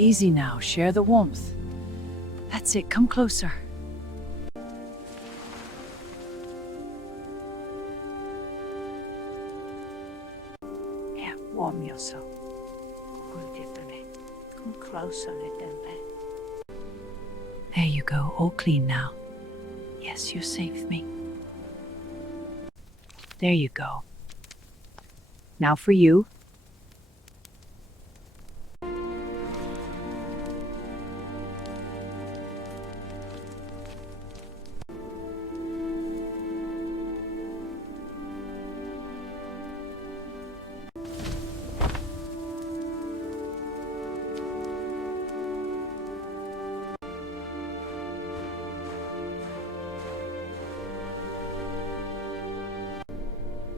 Easy now, share the warmth. That's it, come closer. Yeah, warm yourself. Beautifully. Come closer, little bit. There you go, all clean now. Yes, you're safe with me. There you go. Now for you.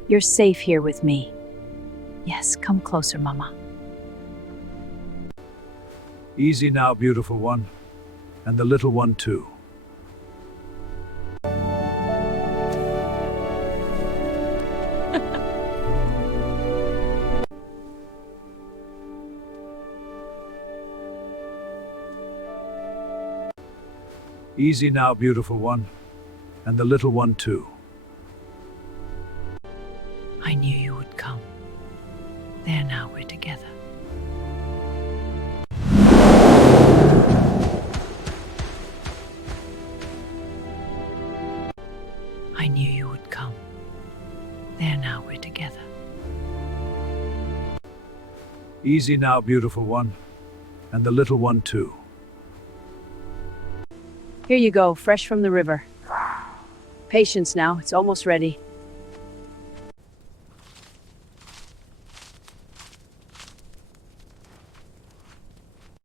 You're safe here with me. Yes, come closer, Mama. Easy now, beautiful one. And the little one too. Easy now, beautiful one. And the little one too. I knew you would come. There now, we're together. I knew you would come. There now, we're together. Easy now, beautiful one. And the little one too. Here you go, fresh from the river. Patience now, it's almost ready.